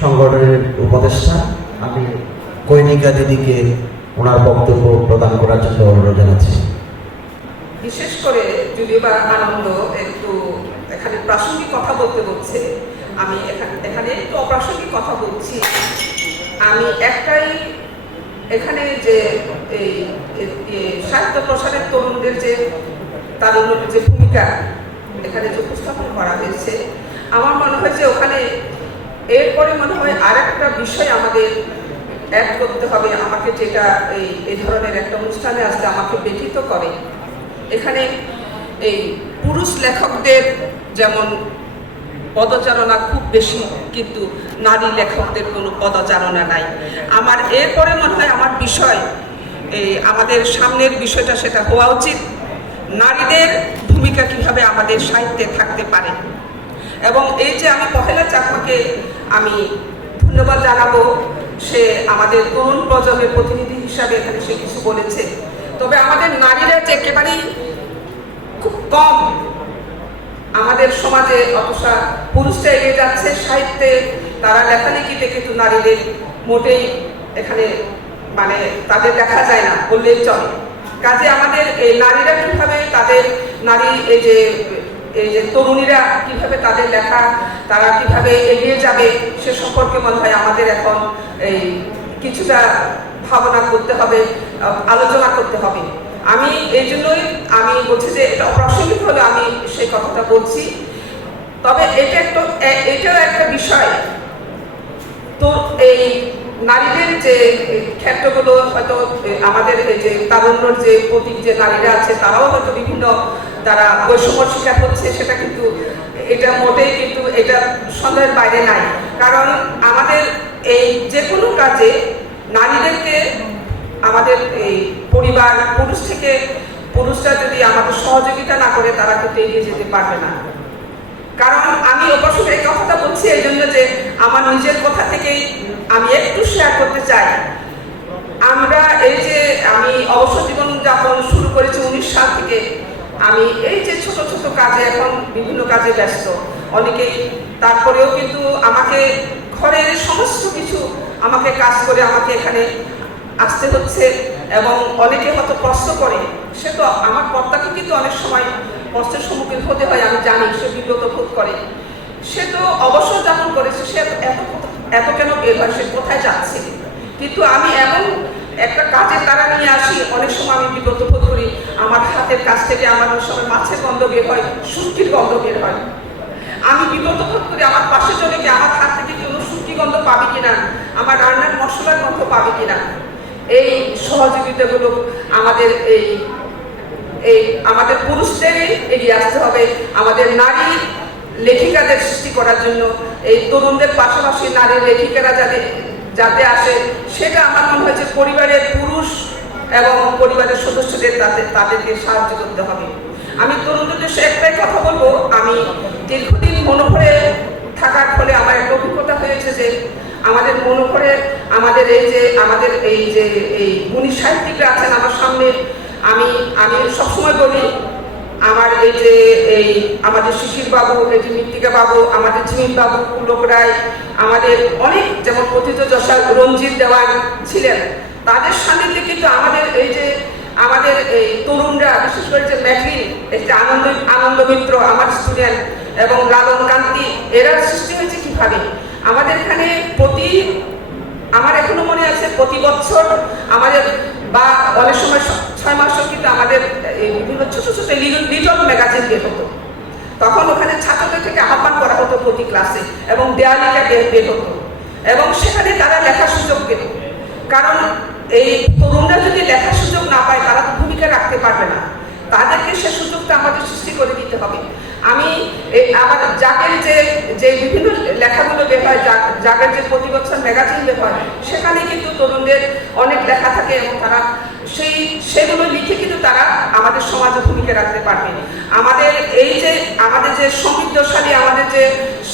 সংগঠনের উপদেষ্টা, আমি কৈনিকা দিদিকে ওনার বক্তব্য প্রদান করার জন্য অনুরোধ জানাচ্ছি। বিশেষ করে যদিও বা আনন্দ একটু এখানে প্রাসঙ্গিক কথা বলতে বলছে। আমি এখানে একটু অপ্রাসঙ্গিক কথা বলছি। আমি একটাই এখানে যে এই সাহিত্য প্রসারের তরুণদের যে তারুণ্যের যে ভূমিকা, এখানে যে উপস্থাপন করা হয়েছে আমার মনে হয় যে ওখানে এরপরে মনে হয় আরেকটা বিষয় আমাদের অ্যাড করতে হবে, আমাকে যেটা এই এই ধরনের একটা অনুষ্ঠানে আসতে আমাকে ব্যথিত করে। এখানে এই পুরুষ লেখকদের যেমন পদচারণা খুব বেশি, কিন্তু নারী লেখকদের কোনো পদচারণা নাই। আমার এরপরে মনে হয় আমার বিষয়, এই আমাদের সামনের বিষয়টা সেটা হওয়া উচিত। নারীদের ভূমিকা কীভাবে আমাদের সাহিত্যে থাকতে পারে? এবং এই যে আমি পহেলা চাকমাকে আমি ধন্যবাদ জানাব, সে আমাদের তরুণ প্রজন্মের প্রতিনিধি হিসাবে এখানে সে কিছু বলেছে। তবে আমাদের নারীরা যে একেবারেই খুব কম আমাদের সমাজে অথবা পুরুষরা এগিয়ে যাচ্ছে সাহিত্যে, তারা লেখালেখিতে কিন্তু নারীদের মোটেই এখানে মানে তাদের দেখা যায় না, বললেই চলে। কাজে আমাদের এই নারীরা কীভাবে তাদের নারী এই যে এই যে তরুণীরা কীভাবে তাদের লেখা, তারা কীভাবে এগিয়ে যাবে, সে সম্পর্কে মনে হয় আমাদের এখন এই কিছুটা ভাবনা করতে হবে, আলোচনা করতে হবে। আমি এই জন্যই আমি বলছি যে এটা অপ্রাসঙ্গিক হলে আমি সেই কথাটা বলছি। তবে এটা একটা, এটাও একটা বিষয়। তো এই নারীদের যে ক্ষেত্রগুলো হয়তো আমাদের যে তারুণ্যর যে প্রতীক যে নারীরা আছে, তারাও হয়তো বিভিন্ন তারা বৈষম্যর শিকার হচ্ছে, সেটা কিন্তু, এটা মোটেই কিন্তু, এটা সন্দেহের বাইরে নাই। কারণ আমাদের এই যে কোনো কাজে নারীদেরকে আমাদের এই পরিবার, পুরুষ থেকে, পুরুষরা যদি আমাদের সহযোগিতা না করে, তারা কিন্তু এগিয়ে যেতে পারবে না। কারণ আমি অবশ্যই এই কথাটা বলছি, এই জন্য যে আমার নিজের কথা থেকেই আমি একটু শেয়ার করতে চাই। আমরা এই যে আমি অবসর জীবন যাপন শুরু করেছি উনিশ সাল থেকে আমি এই যে ছোট ছোট কাজে এখন বিভিন্ন কাজে ব্যস্ত, অনেকেই তারপরেও কিন্তু আমাকে ঘরের সমস্ত কিছু আমাকে কাজ করে আমাকে এখানে আসতে হচ্ছে এবং অনেকে হয়তো কষ্ট করে, সে তো আমার কর্তাকে কিন্তু অনেক সময় কষ্টের সম্মুখীন হতে হয়, আমি জানি সে বিব্রত বোধ করে। সে তো অবসর যাপন করেছে, সে এত এত কেন বের হয়, সে কোথায় যাচ্ছে? কিন্তু আমি এমন একটা কাজের তারা নিয়ে আসি, অনেক সময় আমি বিব্রত বোধ করি। আমার হাতের কাছ থেকে আমার অনেক সময় মাছের গন্ধ বের হয়, শুটকির গন্ধ বের হয়। আমি বিব্রত বোধ করি, আমার পাশে চলে কি আমার হাত থেকে কোনো শুটকি গন্ধ পাবে কিনা? আমার রান্নার মশলার গন্ধ পাবে কিনা? এই সহযোগিতাগুলো আমাদের এই এই আমাদের পুরুষদেরই এগিয়ে আসতে হবে। আমাদের নারী লেখিকাদের সৃষ্টি করার জন্য, এই তরুণদের পাশাপাশি নারী লেখিকারা যাতে যাতে আসে, সেটা আমার মনে হয় যে পরিবারের পুরুষ এবং পরিবারের সদস্যদের তাদের তাদেরকে সাহায্য করতে হবে। আমি তরুণদের দেশে একটাই কথা বলব, আমি দীর্ঘদিন মনোভরে থাকার ফলে আমার একটা অভিজ্ঞতা হয়েছে যে আমাদের মনোভরে আমাদের এই যে, আমাদের এই যে, এই গুণী সাহিত্যিকরা আছেন আমার সামনে, আমি আমি সবসময় বলি এই যে এই আমাদের শিশির বাবু, এই মৃত্তিকা বাবু, আমাদের জিমিন বাবু পুলক রায় আমাদের অনেক যেমন পতিত যশা রঞ্জিত দেওয়ান ছিলেন। তাদের সান্নিধ্যে কিন্তু আমাদের এই যে আমাদের এই তরুণরা, বিশেষ করে যে ম্যাটরিন এই যে আনন্দ আনন্দ মিত্র, আমার স্টুডেন্ট এবং লালন কান্তি, এরা সৃষ্টি হয়েছে কীভাবে? আমাদের এখানে প্রতি, আমার এখনও মনে আছে প্রতি বছর আমাদের বা অনেক সময় ছয় মাসও কিন্তু আমাদের বিভিন্ন ছোট ছোট লিটল ম্যাগাজিন বের হতো। তখন ওখানে ছাত্রদের থেকে আহ্বান করা হতো প্রতি ক্লাসে এবং দেয়ালিকা বের বের হতো। এবং সেখানে তারা লেখার সুযোগ পেত। কারণ এই তরুণরা যদি লেখার সুযোগ না পায়, তারা তো ভূমিকা রাখতে পারবে না। তাদেরকে সে সুযোগটা আমাদের সৃষ্টি করে দিতে হবে। আমি আমার জাগের যে যে বিভিন্ন লেখাগুলো বের হয় জাগের যে প্রতি বছর ম্যাগাজিন বের হয়, সেখানে কিন্তু তরুণদের অনেক লেখা থাকে এবং তারা সেগুলো লিখে কিন্তু তারা আমাদের সমাজে ভূমিকা রাখতে পারবে। আমাদের এই যে, আমাদের যে সমৃদ্ধশালী, আমাদের যে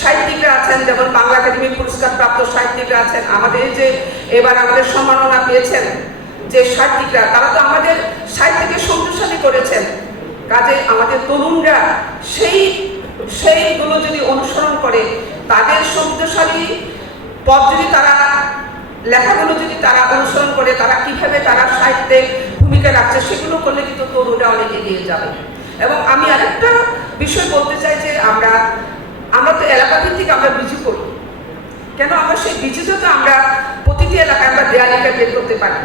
সাহিত্যিকরা আছেন, যেমন বাংলা একাডেমি পুরস্কার প্রাপ্ত সাহিত্যিকরা আছেন, আমাদের যে এবার আমাদের সম্মাননা পেয়েছেন যে সাহিত্যিকরা, তারা তো আমাদের সাহিত্যকে সমৃদ্ধশালী করেছেন। কাজে আমাদের তরুণরা সেই, সেইগুলো যদি অনুসরণ করে, তাদের সমৃদ্ধশালী পথ যদি তারা, লেখাগুলো যদি তারা অনুসরণ করে, তারা কীভাবে তারা সাহিত্যে ভূমিকা রাখছে, সেগুলো করলে কিন্তু তরুণরা অনেক এগিয়ে যাবে। এবং আমি আরেকটা বিষয় বলতে চাই যে আমরা আমরা তো এলাকা ভিত্তিক আমরা বিজু করি। কেন? আমরা সেই বিজুটা তো আমরা প্রতিটি এলাকায় আমরা দেয়ালিকা বের করতে পারি।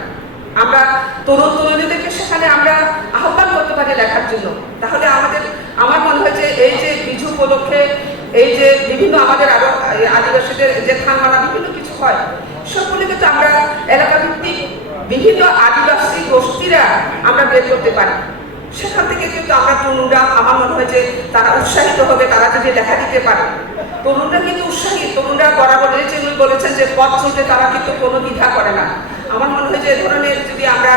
আমরা তরুণ তরুণীদেরকে সেখানে আমরা আহ্বান করতে পারি লেখার জন্য। তাহলে আমাদের, আমার মনে হয় যে এই যে বিজু উপলক্ষে, এই যে বিভিন্ন আমাদের আরও বের করতে পারি সেখান থেকে কিন্তু আমরা তরুণরা, আমার মনে হয় যে তারা উৎসাহিত হবে, তারা যদি দেখা দিতে পারে। তরুণরা কিন্তু উৎসাহী, তরুণরা বরাবর যে বলেছেন যে পথ চলতে তারা কিন্তু কোনো দ্বিধা করে না। আমার মনে হয় যে ধরনের যদি আমরা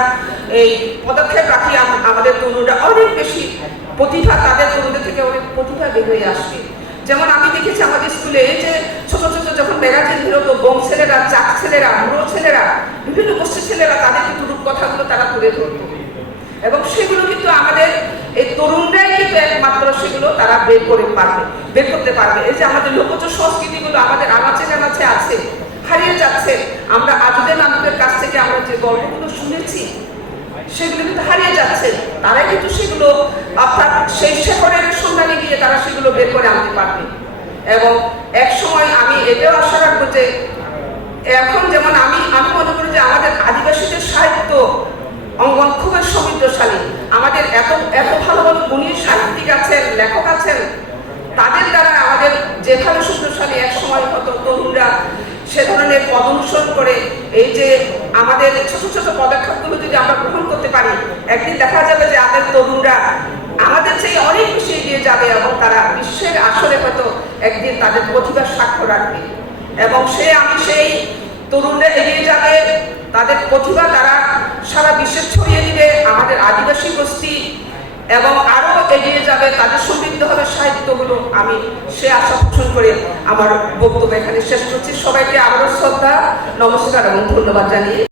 এই পদক্ষেপ রাখি আমাদের তরুণরা অনেক বেশি প্রতিভা, তাদের তরুণদের থেকে অনেক প্রতিভা বের হয়ে আসবে। যেমন আমি দেখেছি আমাদের স্কুলে যে ছোট ছোট যখন ম্যাগাজিন বেরোতো বোম ছেলেরা চাক ছেলেরা, বুড়ো ছেলেরা, বিভিন্ন গোষ্ঠীর ছেলেরা তাদের কিন্তু রূপকথাগুলো তারা তুলে ধরতো। এবং সেগুলো কিন্তু আমাদের এই তরুণরাই কিন্তু একমাত্র সেগুলো তারা বের করে পারবে, বের করতে পারবে। এই যে আমাদের লোকজ সংস্কৃতিগুলো আমাদের আনাচে জানাচে আছে, হারিয়ে যাচ্ছে। আমরা আজুদের নামদের কাছ থেকে আমরা যে গল্পগুলো শুনেছি, সেগুলো কিন্তু হারিয়ে যাচ্ছে। তারাই কিন্তু সেগুলো, অর্থাৎ সেই শেখরের সন্ধানে গিয়ে তারা সেগুলো বের করে আনতে পারবে। এবং এক সময় আমি এটাও আশা রাখব যে, এখন যেমন আমি আমি মনে করি যে আমাদের আদিবাসীদের সাহিত্য অঙ্গন খুবই সমৃদ্ধশালী আমাদের এত এত ভালো ভালো গুণী সাহিত্যিক আছেন, লেখক আছেন, তাদের দ্বারা আমাদের যেভাবে সুন্দরশালী এক সময় হতো, তরুণরা সে ধরনের পদ অনুসরণ করে, এই যে আমাদের ছোট ছোট পদক্ষেপগুলো যদি আমরা গ্রহণ করতে পারি, একদিন দেখা যাবে যে আমাদের তরুণরা আমাদের চেয়ে অনেক বেশি এগিয়ে যাবে এবং তারা বিশ্বের আসরে হয়তো একদিন তাদের প্রতিভার সাক্ষ্য রাখবে। এবং সে, আমি সেই তরুণরা এগিয়ে যাবে, তাদের প্রতিভা তারা সারা বিশ্বে ছড়িয়ে দিবে আমাদের আদিবাসী গোষ্ঠী এবং আরও এগিয়ে যাবে, তাদের সমৃদ্ধ হবে সাহিত্যগুলো। আমি সে আশা পোষণ করে আমার বক্তব্য এখানে শেষ করছি। সবাইকে আবারও শ্রদ্ধা, নমস্কার এবং ধন্যবাদ জানিয়ে